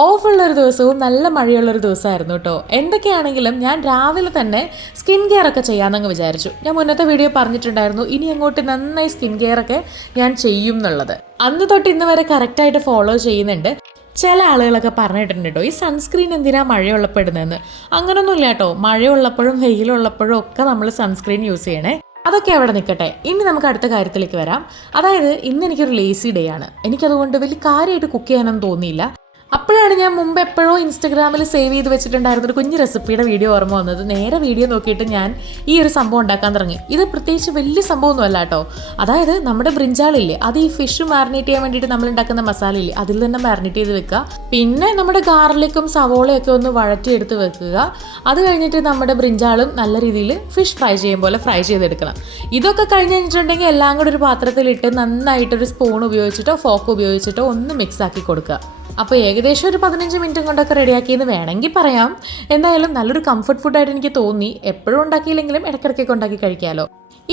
ഓഫുള്ളൊരു ദിവസവും നല്ല മഴയുള്ളൊരു ദിവസമായിരുന്നു കേട്ടോ. എന്തൊക്കെയാണെങ്കിലും ഞാൻ രാവിലെ തന്നെ സ്കിൻ കെയർ ഒക്കെ ചെയ്യാമെന്നങ്ങ് വിചാരിച്ചു. ഞാൻ മുന്നത്തെ വീഡിയോ പറഞ്ഞിട്ടുണ്ടായിരുന്നു ഇനി അങ്ങോട്ട് നന്നായി സ്കിൻ കെയർ ഒക്കെ ഞാൻ ചെയ്യും എന്നുള്ളത്. അന്ന് തൊട്ട് ഇന്ന് വരെ കറക്റ്റായിട്ട് ഫോളോ ചെയ്യുന്നുണ്ട്. ചില ആളുകളൊക്കെ പറഞ്ഞിട്ടുണ്ട് കേട്ടോ, ഈ സൺസ്ക്രീൻ എന്തിനാ മഴയുള്ളപ്പോൾ ഇടുന്നതെന്ന്. അങ്ങനൊന്നുമില്ല കേട്ടോ, മഴയുള്ളപ്പോഴും വെയിലുള്ളപ്പോഴും ഒക്കെ നമ്മൾ സൺസ്ക്രീൻ യൂസ് ചെയ്യണേ. അതൊക്കെ അവിടെ നിൽക്കട്ടെ. ഇനി നമുക്ക് അടുത്ത കാര്യത്തിലേക്ക് വരാം. അതായത് ഇന്ന് എനിക്കൊരു ലേസി ഡേ ആണ്. എനിക്കതുകൊണ്ട് വലിയ കാര്യമായിട്ട് കുക്ക് ചെയ്യാനൊന്നും തോന്നിയില്ല. അപ്പോഴാണ് ഞാൻ മുമ്പ് എപ്പോഴോ ഇൻസ്റ്റഗ്രാമിൽ സേവ് ചെയ്ത് വെച്ചിട്ടുണ്ടായിരുന്ന ഒരു കുഞ്ഞ് റെസിപ്പിയുടെ വീഡിയോ ഓർമ്മ വന്നത്. നേരെ വീഡിയോ നോക്കിയിട്ട് ഞാൻ ഈ ഒരു സംഭവം ഉണ്ടാക്കാൻ തുടങ്ങി. ഇത് പ്രത്യേകിച്ച് വലിയ സംഭവമൊന്നും അല്ല കേട്ടോ. അതായത് നമ്മുടെ ബ്രിഞ്ചാളില്ലേ, അത് ഈ ഫിഷ് മാരിനേറ്റ് ചെയ്യാൻ വേണ്ടിയിട്ട് നമ്മൾ ഉണ്ടാക്കുന്ന മസാല ഇല്ലേ, അതിൽ തന്നെ മാരിനേറ്റ് ചെയ്ത് വെക്കുക. പിന്നെ നമ്മുടെ ഗാർലിക്കും സവോളയൊക്കെ ഒന്ന് വഴറ്റിയെടുത്ത് വെക്കുക. അത് കഴിഞ്ഞിട്ട് നമ്മുടെ ബ്രിഞ്ചാളും നല്ല രീതിയിൽ ഫിഷ് ഫ്രൈ ചെയ്യും പോലെ ഫ്രൈ ചെയ്തെടുക്കണം. ഇതൊക്കെ കഴിഞ്ഞ് കഴിഞ്ഞിട്ടുണ്ടെങ്കിൽ എല്ലാം കൂടെ ഒരു പാത്രത്തിലിട്ട് നന്നായിട്ടൊരു സ്പൂൺ ഉപയോഗിച്ചിട്ടോ ഫോക്ക് ഉപയോഗിച്ചിട്ടോ ഒന്ന് മിക്സ് ആക്കി കൊടുക്കുക. അപ്പോൾ ഏകദേശം ഒരു 15 മിനിറ്റ് കൊണ്ടൊക്കെ റെഡിയാക്കിയെന്ന് വേണമെങ്കിൽ പറയാം. എന്തായാലും നല്ലൊരു കംഫർട്ട് ഫുഡായിട്ട് എനിക്ക് തോന്നി. എപ്പോഴും ഉണ്ടാക്കിയില്ലെങ്കിലും ഇടയ്ക്കിടയ്ക്കൊക്കെ ഉണ്ടാക്കി കഴിക്കാമല്ലോ.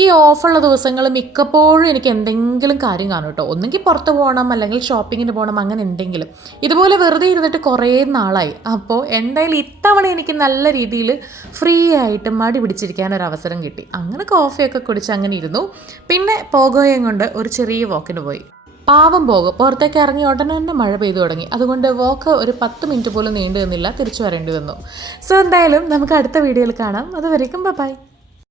ഈ ഓഫുള്ള ദിവസങ്ങൾ മിക്കപ്പോഴും എനിക്ക് എന്തെങ്കിലും കാര്യം കാണും കേട്ടോ. ഒന്നെങ്കിൽ പുറത്ത് പോകണം, അല്ലെങ്കിൽ ഷോപ്പിങ്ങിന് പോകണം, അങ്ങനെ എന്തെങ്കിലും. ഇതുപോലെ വെറുതെ ഇരുന്നിട്ട് കുറേ നാളായി. അപ്പോൾ എന്തായാലും ഇത്തവണ എനിക്ക് നല്ല രീതിയിൽ ഫ്രീ ആയിട്ട് മടി പിടിച്ചിരിക്കാൻ ഒരു അവസരം കിട്ടി. അങ്ങനെ കോഫിയൊക്കെ കുടിച്ച് അങ്ങനെ ഇരുന്നു. പിന്നെ പോകോയും കൊണ്ട് ഒരു ചെറിയ വാക്കിന് പോയി. പാവം പോകും, പുറത്തേക്ക് ഇറങ്ങി ഉടനെ തന്നെ മഴ പെയ്തു തുടങ്ങി. അതുകൊണ്ട് വാക്ക് ഒരു 10 മിനിറ്റ് പോലും നീണ്ടു നിന്നില്ല, തിരിച്ചു വരേണ്ടി വന്നു. സോ എന്തായാലും നമുക്ക് അടുത്ത വീഡിയോയിൽ കാണാം. അതുവരേക്കും ബൈ.